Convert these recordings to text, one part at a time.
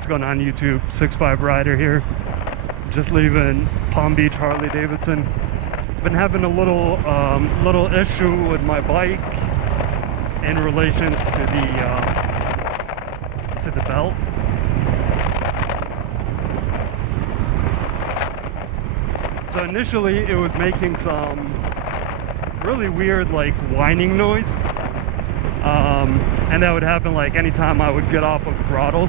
What's going on YouTube? 6'5Rider here. Just leaving Palm Beach Harley Davidson. Been having a little issue with my bike in relations to the belt. So initially it was making some really weird like whining noise. And that would happen like anytime I would get off of throttle.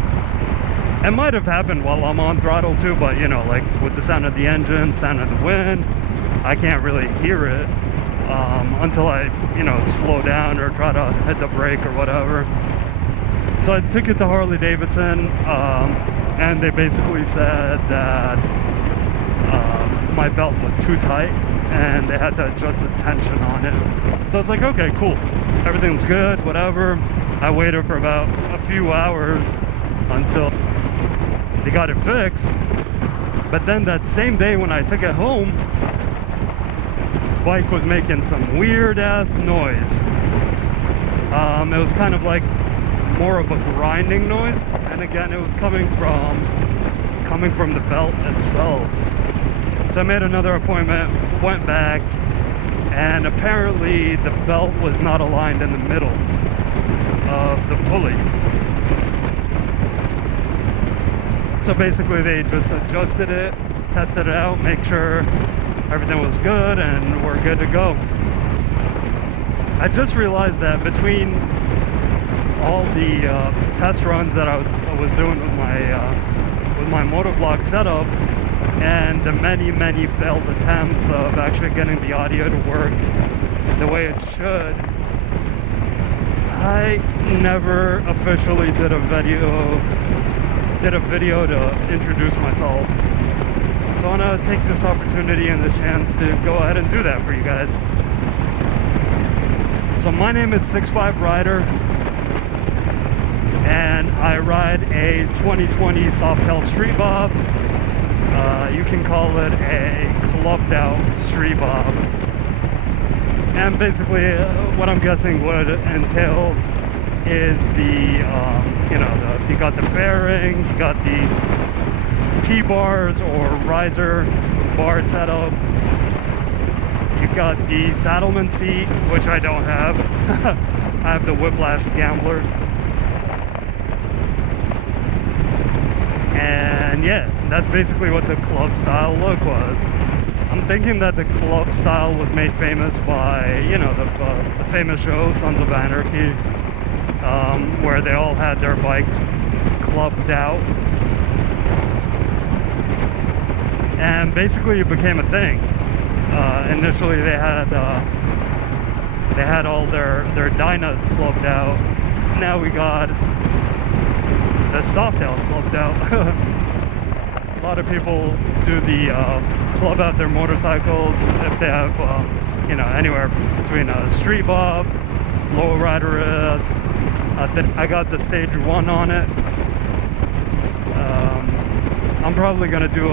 It might have happened while I'm on throttle too, but you know, like with the sound of the engine, sound of the wind, I can't really hear it until I, you know, slow down or try to hit the brake or whatever. So I took it to Harley Davidson, and they basically said that my belt was too tight and they had to adjust the tension on it. So I was like, okay, cool, everything's good, whatever. I waited for about a few hours until they got it fixed. But then that same day when I took it home, bike was making some weird ass noise. It was kind of like more of a grinding noise, and again it was coming from the belt itself. So I made another appointment, went back, and apparently the belt was not aligned in the middle of the pulley. So basically they just adjusted it, tested it out, make sure everything was good, and we're good to go. I just realized that between all the test runs that I was doing with my motovlog setup and the many failed attempts of actually getting the audio to work the way it should, I never officially did a video to introduce myself. So I want to take this opportunity and the chance to go ahead and do that for you guys. So my name is 6'5Rider, and I ride a 2020 Softail Street Bob. You can call it a clubbed out Street Bob. And basically what I'm guessing what it entails is you got the fairing, you got the T-bars or riser bar setup, you got the saddleman seat, which I don't have. I have the Whiplash Gambler. And yeah, that's basically what the club style look was. I'm thinking that the club style was made famous by, you know, the famous show Sons of Anarchy, where they all had their bikes clubbed out, and basically it became a thing. Initially they had all their Dynas clubbed out. Now we got the Softail clubbed out. A lot of people do the club out their motorcycles if they have you know, anywhere between a Street Bob, Low Rider S. I got the stage 1 on it. I'm probably gonna do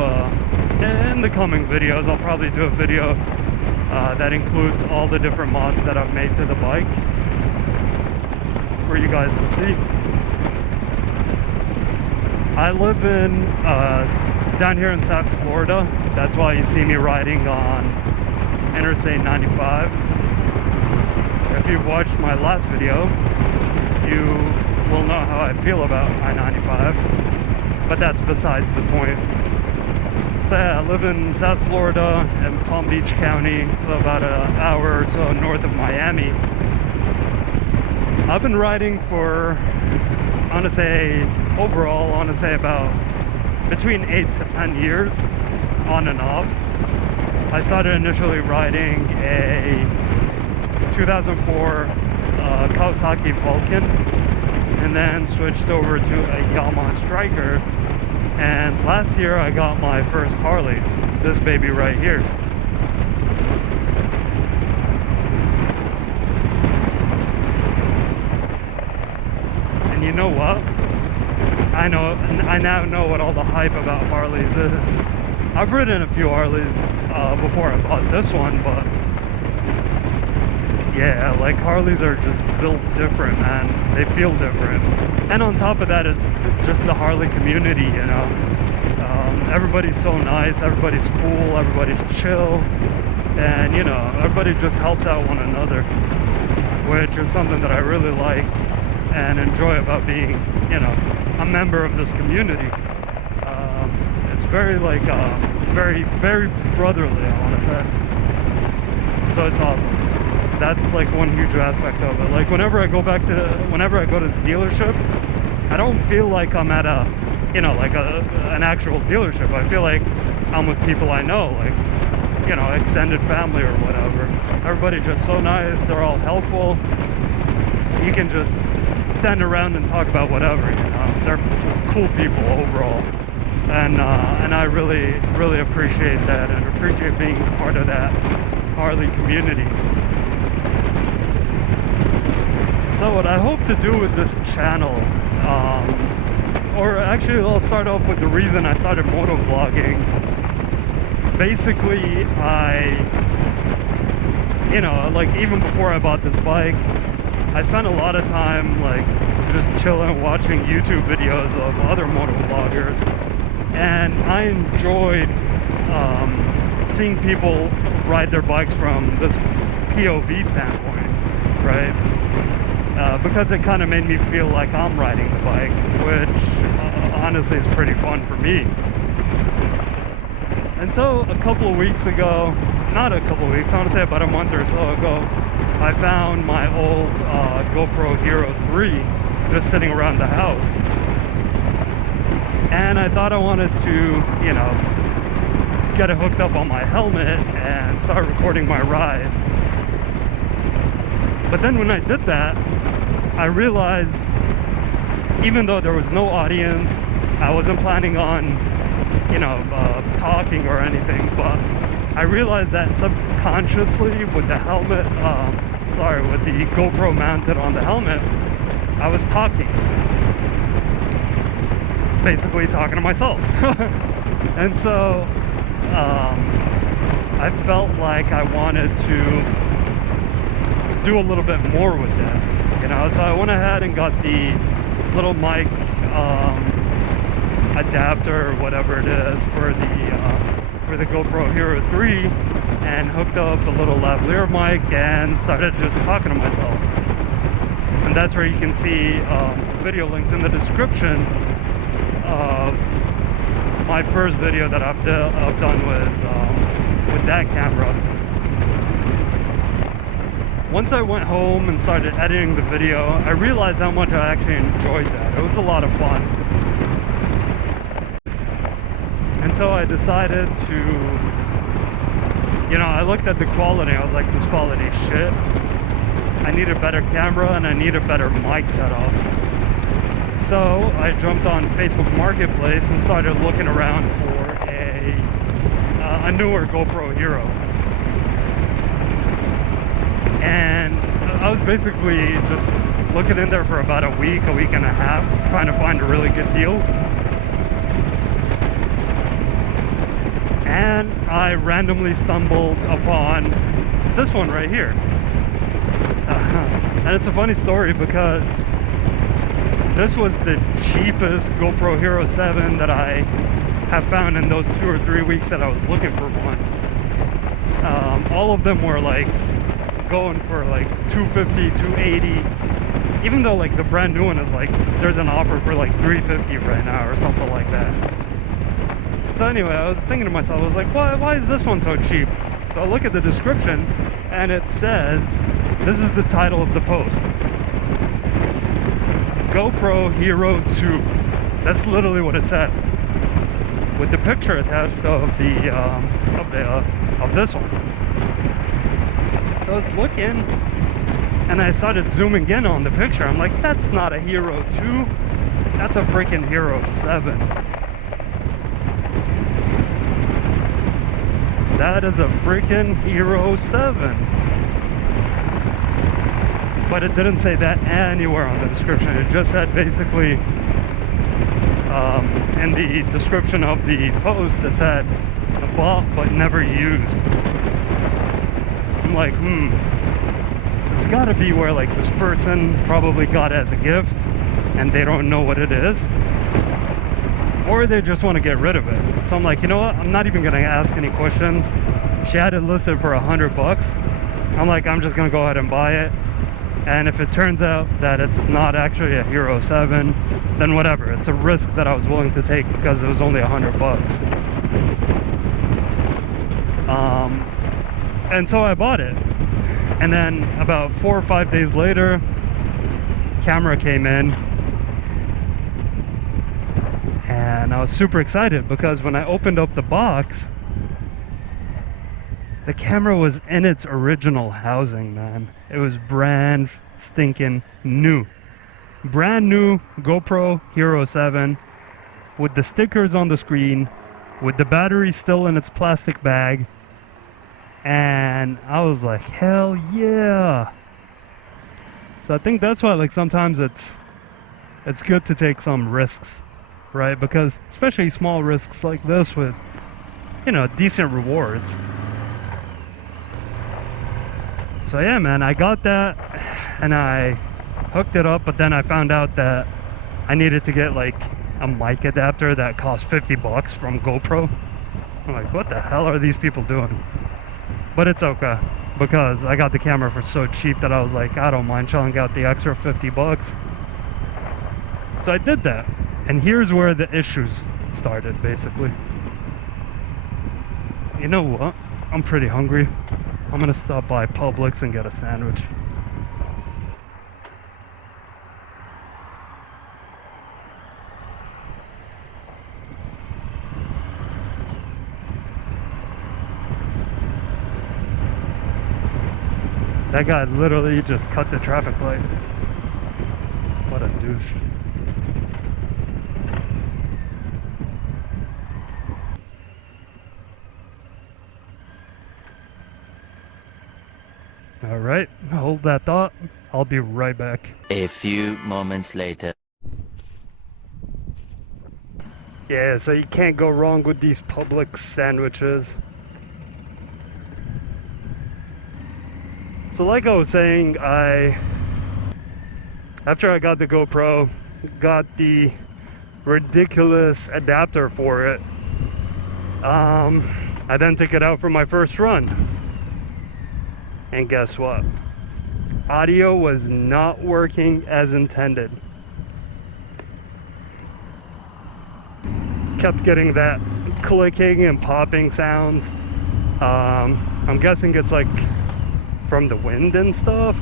in the coming videos, I'll probably do a video that includes all the different mods that I've made to the bike for you guys to see. I live in down here in South Florida. That's why you see me riding on Interstate 95. If you've watched my last video, you will know how I feel about I-95, but that's besides the point. So yeah, I live in South Florida in Palm Beach County, about an hour or so north of Miami. I've been riding for, I want to say, overall, I want to say about between 8 to 10 years, on and off. I started initially riding a 2004 Kawasaki Vulcan, and then switched over to a Yamaha Striker. And last year I got my first Harley, this baby right here. And you know what? I now know what all the hype about Harleys is. I've ridden a few Harleys before I bought this one, but Yeah, like Harleys are just built different, man. They feel different. And on top of that is just the Harley community, you know. Everybody's so nice, everybody's cool, everybody's chill. And, you know, everybody just helps out one another, which is something that I really like and enjoy about being, you know, a member of this community. It's very, like, very, very brotherly, I want to say. So it's awesome. That's like one huge aspect of it. Like whenever I go to the dealership, I don't feel like I'm at a, you know, like an actual dealership. I feel like I'm with people I know, like, you know, extended family or whatever. Everybody's just so nice. They're all helpful. You can just stand around and talk about whatever, you know. They're just cool people overall. And I really, really appreciate that and appreciate being part of that Harley community. So what I hope to do with this channel, or actually I'll start off with the reason I started motovlogging. Basically, you know, like even before I bought this bike, I spent a lot of time like just chilling, watching YouTube videos of other motovloggers, and I enjoyed seeing people ride their bikes from this POV standpoint, right? Because it kind of made me feel like I'm riding the bike, which honestly is pretty fun for me. And so a couple of weeks ago, not a couple of weeks, I want to say about a month or so ago, I found my old GoPro Hero 3 just sitting around the house. And I thought I wanted to, you know, get it hooked up on my helmet and start recording my rides. But then when I did that, I realized, even though there was no audience, I wasn't planning on, you know, talking or anything, but I realized that subconsciously with the helmet, with the GoPro mounted on the helmet, I was talking. Basically talking to myself. And so, I felt like I wanted to do a little bit more with that, you know. So I went ahead and got the little mic adapter or whatever it is for the GoPro Hero 3 and hooked up a little lavalier mic and started just talking to myself. And that's where you can see a video linked in the description of my first video that I've done with that camera. Once I went home and started editing the video, I realized how much I actually enjoyed that. It was a lot of fun. And so I decided to, you know, I looked at the quality, I was like, this quality is shit. I need a better camera and I need a better mic setup. So I jumped on Facebook Marketplace and started looking around for a newer GoPro Hero. And I was basically just looking in there for about a week and a half, trying to find a really good deal. And I randomly stumbled upon this one right here. And it's a funny story because this was the cheapest GoPro Hero 7 that I have found in those 2 or 3 weeks that I was looking for one. All of them were like going for like $250, $280, even though like the brand new one is like, there's an offer for like $350 right now or something like that. So anyway, I was thinking to myself, I was like, why is this one so cheap? So I look at the description and it says, this is the title of the post: GoPro Hero 2. That's literally what it said, with the picture attached of this one. So I was looking and I started zooming in on the picture. I'm like, that's not a Hero 2, that's a freaking Hero 7. That is a freaking Hero 7. But it didn't say that anywhere on the description. It just said basically, in the description of the post, it said, bought but never used. I'm like, it's got to be where like this person probably got it as a gift and they don't know what it is, or they just want to get rid of it. So I'm like, you know what, I'm not even gonna ask any questions. She had it listed for $100. I'm like, I'm just gonna go ahead and buy it, and if it turns out that it's not actually a Hero 7, then whatever. It's a risk that I was willing to take because it was only $100. And so I bought it, and then about 4 or 5 days later, camera came in, and I was super excited because when I opened up the box, the camera was in its original housing, man. It was brand stinking new. Brand new GoPro Hero 7 with the stickers on the screen, with the battery still in its plastic bag. And I was like, hell yeah. So I think that's why, like, sometimes it's good to take some risks, right? Because especially small risks like this with, you know, decent rewards. So yeah, man, I got that and I hooked it up, but then I found out that I needed to get like a mic adapter that cost $50 from GoPro. I'm like, what the hell are these people doing? But it's okay, because I got the camera for so cheap that I was like, I don't mind shelling out the extra $50. So I did that, and here's where the issues started, basically. You know what? I'm pretty hungry. I'm gonna stop by Publix and get a sandwich. That guy literally just cut the traffic light. What a douche. Alright, hold that thought. I'll be right back. A few moments later. Yeah, so you can't go wrong with these Publix sandwiches. So like I was saying, after I got the GoPro, got the ridiculous adapter for it, I then took it out for my first run. And guess what? Audio was not working as intended. Kept getting that clicking and popping sounds. I'm guessing it's like from the wind and stuff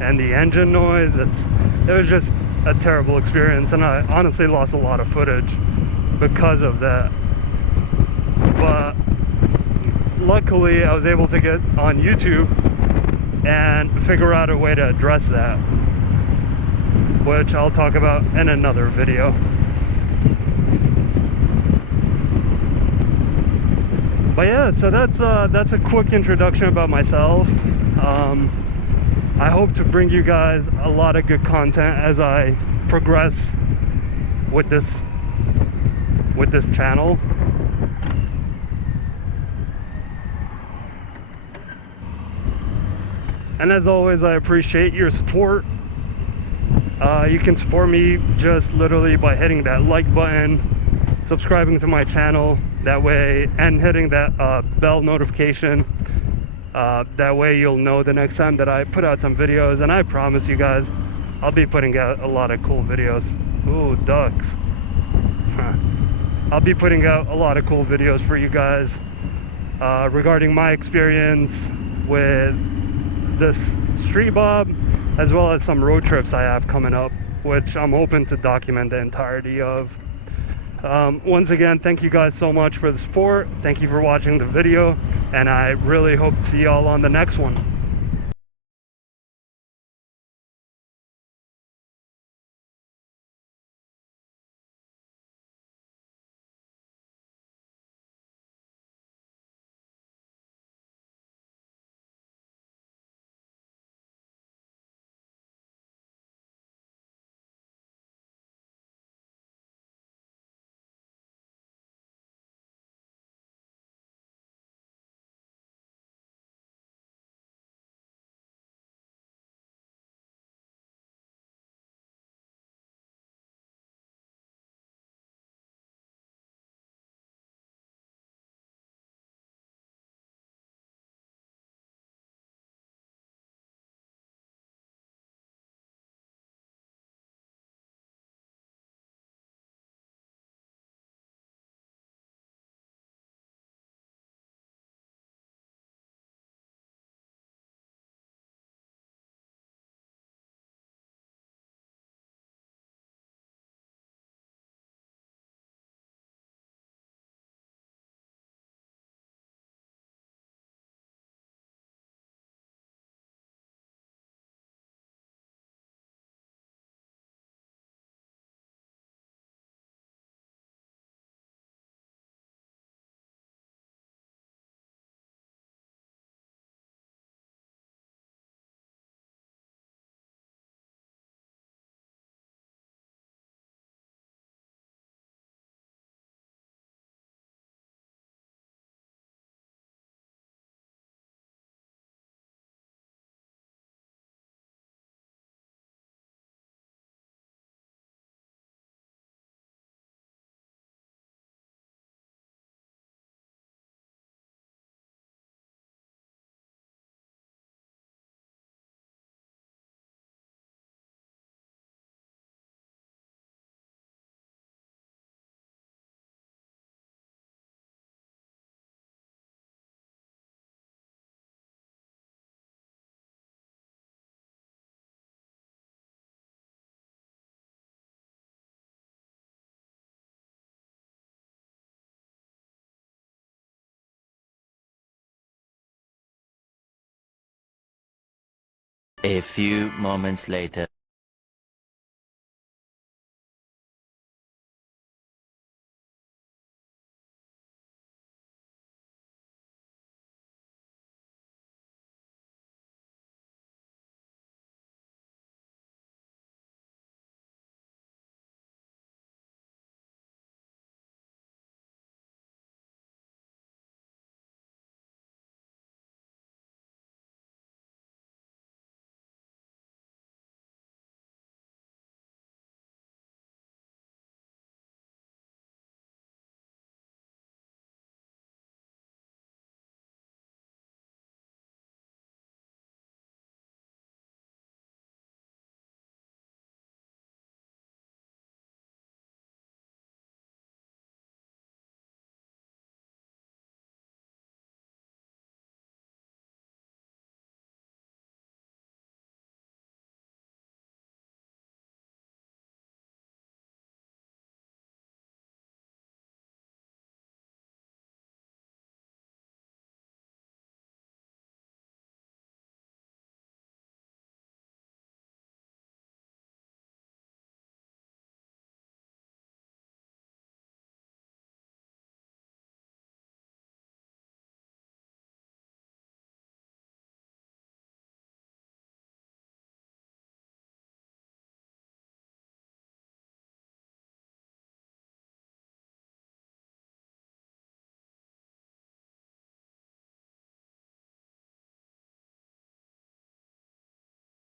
and the engine noise. It was just a terrible experience, and I honestly lost a lot of footage because of that. But luckily I was able to get on YouTube and figure out a way to address that, which I'll talk about in another video. But yeah, so that's a quick introduction about myself. I hope to bring you guys a lot of good content as I progress with this channel. And as always, I appreciate your support. You can support me just literally by hitting that like button, subscribing to my channel that way, and hitting that bell notification. That way you'll know the next time that I put out some videos, and I promise you guys I'll be putting out a lot of cool videos. Ooh, ducks. I'll be putting out a lot of cool videos for you guys regarding my experience with this Street Bob, as well as some road trips I have coming up, which I'm hoping to document the entirety of. Once again, thank you guys so much for the support. Thank you for watching the video, and I really hope to see y'all on the next one. A few moments later.